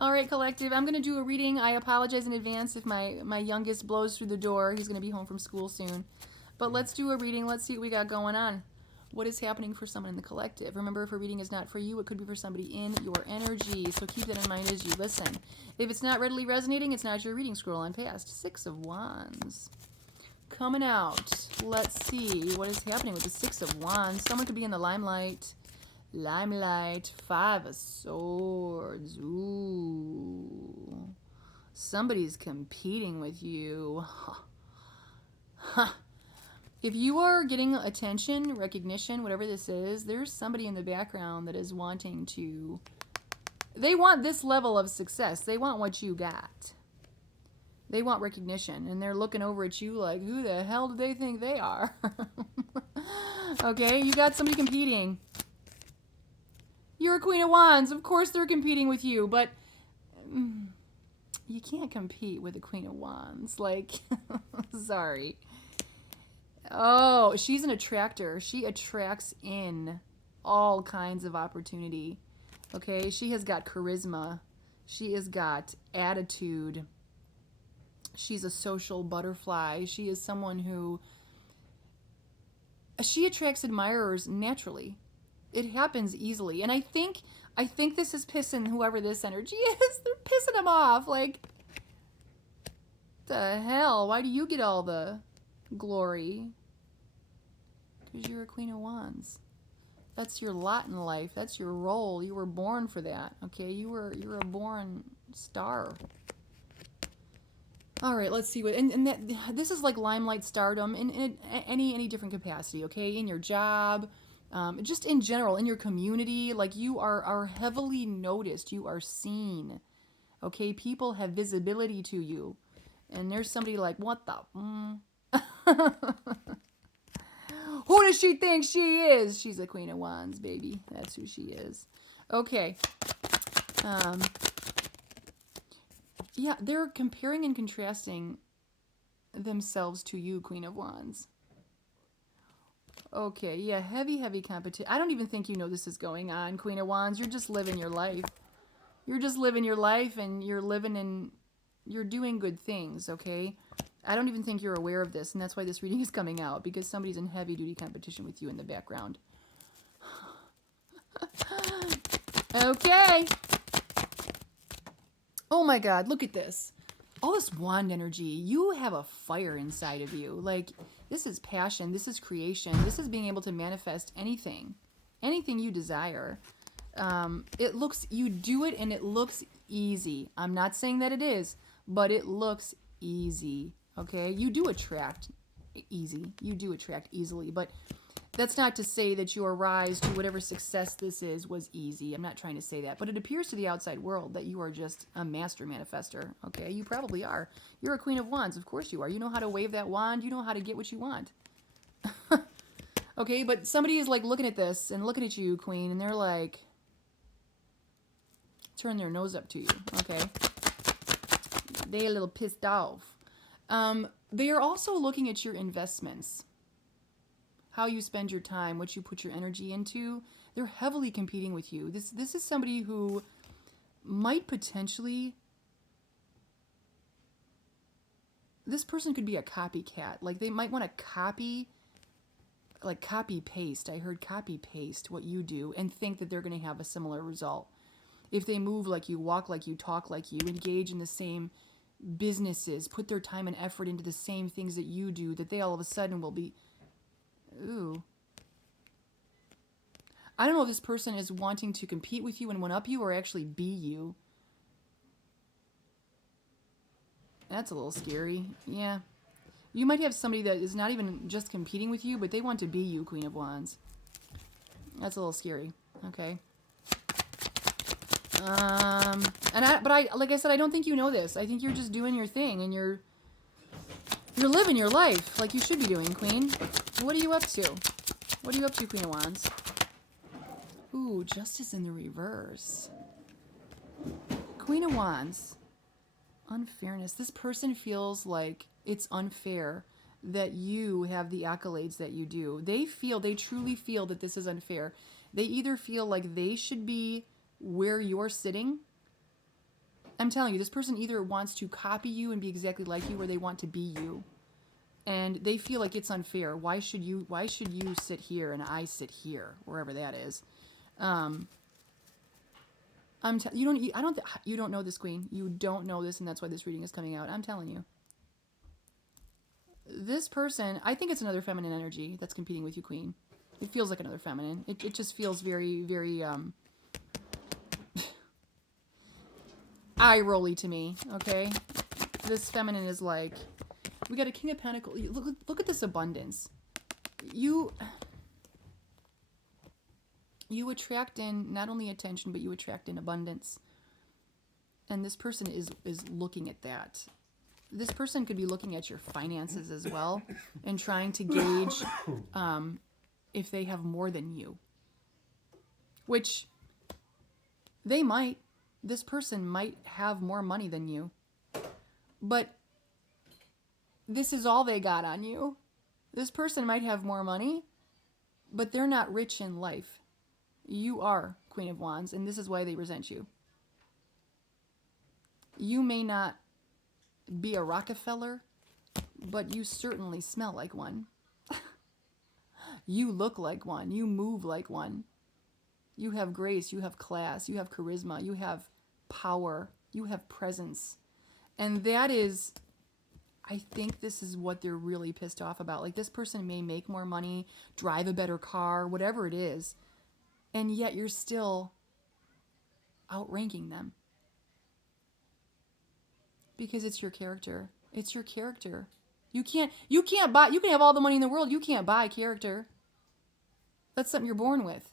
All right, collective. I'm going to do a reading. I apologize in advance if my youngest blows through the door. He's going to be home from school soon. But let's do a reading. Let's see what we got going on. What is happening for someone in the collective? Remember, if a reading is not for you, it could be for somebody in your energy. So keep that in mind as you listen. If it's not readily resonating, it's not your reading. Scroll on past. Six of Wands. Coming out. Let's see what is happening with the Six of Wands. Someone could be in the limelight. Limelight. Five of Swords. Ooh. Somebody's competing with you. Huh. If you are getting attention, recognition, whatever this is, there's somebody in the background that is wanting to... They want this level of success. They want what you got. They want recognition, and they're looking over at you like, who the hell do they think they are? Okay, you got somebody competing. You're a Queen of Wands. Of course they're competing with you, but you can't compete with a Queen of Wands. Like, sorry. Oh, she's an attractor. She attracts in all kinds of opportunity. Okay, she has got charisma. She has got attitude. She's a social butterfly. She is someone who... She attracts admirers naturally. It happens easily. And I think this is pissing whoever this energy is. They're pissing them off. Like, the hell? Why do you get all the glory? Because you're a Queen of Wands. That's your lot in life. That's your role. You were born for that. Okay, you're a born star. All right, let's see what and that this is like limelight stardom in any different capacity. Okay, in your job, just in general, in your community, like you are heavily noticed. You are seen. Okay, people have visibility to you, and there's somebody like, what the? Who does she think she is? She's a Queen of Wands, baby. That's who she is. Okay. Yeah, they're comparing and contrasting themselves to you, Queen of Wands. Okay, yeah, heavy competition. I don't even think you know this is going on, Queen of Wands. You're just living your life. You're just living your life, and you're doing good things, okay? I don't even think you're aware of this, and that's why this reading is coming out, because somebody's in heavy-duty competition with you in the background. Okay. Oh my God, look at this. All this wand energy. You have a fire inside of you. Like, this is passion. This is creation. This is being able to manifest anything. Anything you desire. You do it and it looks easy. I'm not saying that it is, but it looks easy. Okay? You do attract easy. You do attract easily, but that's not to say that your rise to whatever success this is was easy. I'm not trying to say that. But it appears to the outside world that you are just a master manifester. Okay? You probably are. You're a Queen of Wands. Of course you are. You know how to wave that wand. You know how to get what you want. Okay? But somebody is like looking at this and looking at you, Queen, and they're like... turn their nose up to you. Okay? They're a little pissed off. They are also looking at your investments. How you spend your time, what you put your energy into. They're heavily competing with you. This is somebody who might potentially... This person could be a copycat. Like, they might want to copy... Like, copy-paste. I heard copy-paste what you do and think that they're going to have a similar result. If they move like you, walk like you, talk like you, engage in the same businesses, put their time and effort into the same things that you do, that they all of a sudden will be... Ooh. I don't know if this person is wanting to compete with you and one-up you or actually be you. That's a little scary. Yeah. You might have somebody that is not even just competing with you, but they want to be you, Queen of Wands. That's a little scary. Okay. Like I said, I don't think you know this. I think you're just doing your thing and you're living your life like you should be doing, Queen. What are you up to? What are you up to, Queen of Wands? Ooh, Justice in the reverse. Queen of Wands. Unfairness. This person feels like it's unfair that you have the accolades that you do. They truly feel that this is unfair. They either feel like they should be where you're sitting, I'm telling you, this person either wants to copy you and be exactly like you, or they want to be you. And they feel like it's unfair. Why should you sit here and I sit here, wherever that is? You don't know this, Queen. You don't know this, and that's why this reading is coming out. I'm telling you. This person, I think it's another feminine energy that's competing with you, Queen. It feels like another feminine. It just feels very, very eye-rolly to me, okay? This feminine is like, we got a King of Pentacles. Look at this abundance. You attract in not only attention, but you attract in abundance. And this person is looking at that. This person could be looking at your finances as well and trying to gauge if they have more than you. Which they might. This person might have more money than you. But this is all they got on you. This person might have more money, but they're not rich in life. You are Queen of Wands, and this is why they resent you. You may not be a Rockefeller, but you certainly smell like one. You look like one. You move like one. You have grace. You have class. You have charisma. You have power. You have presence. And that is, I think this is what they're really pissed off about. Like, this person may make more money, drive a better car, whatever it is, and yet you're still outranking them. Because it's your character. It's your character. You can have all the money in the world. You can't buy character. That's something you're born with.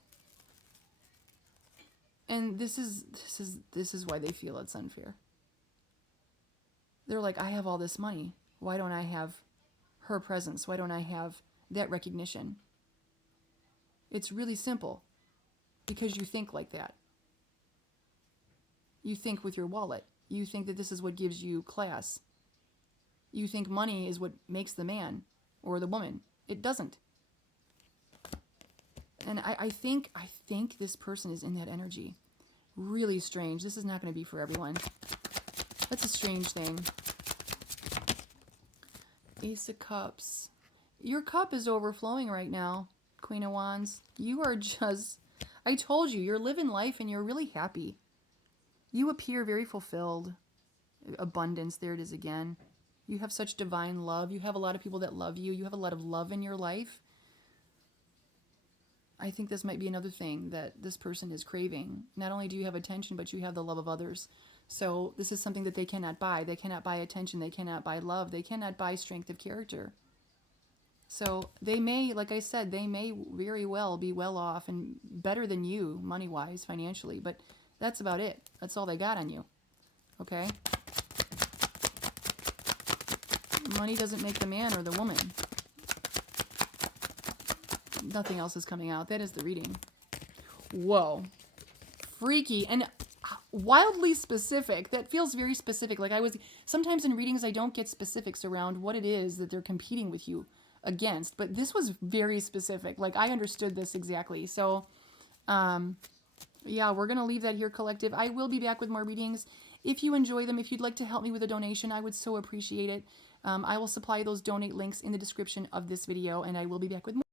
And this is why they feel it's unfair. They're like, I have all this money. Why don't I have her presence? Why don't I have that recognition? It's really simple. Because you think like that. You think with your wallet. You think that this is what gives you class. You think money is what makes the man or the woman. It doesn't. And I think this person is in that energy. Really strange. This is not going to be for everyone. That's a strange thing. Ace of Cups. Your cup is overflowing right now, Queen of Wands. You are just... I told you, you're living life and you're really happy. You appear very fulfilled. Abundance, there it is again. You have such divine love. You have a lot of people that love you. You have a lot of love in your life. I think this might be another thing that this person is craving. Not only do you have attention, but you have the love of others. So this is something that they cannot buy. They cannot buy attention. They cannot buy love. They cannot buy strength of character. So they may, like I said, they may very well be well off and better than you money-wise, financially. But that's about it. That's all they got on you. Okay? Money doesn't make the man or the woman. Nothing else is coming out. That is the reading. Whoa. Freaky and wildly specific. That feels very specific. Like sometimes in readings I don't get specifics around what it is that they're competing with you against. But this was very specific. Like, I understood this exactly. So, yeah, we're going to leave that here, collective. I will be back with more readings. If you enjoy them, if you'd like to help me with a donation, I would so appreciate it. I will supply those donate links in the description of this video, and I will be back with more.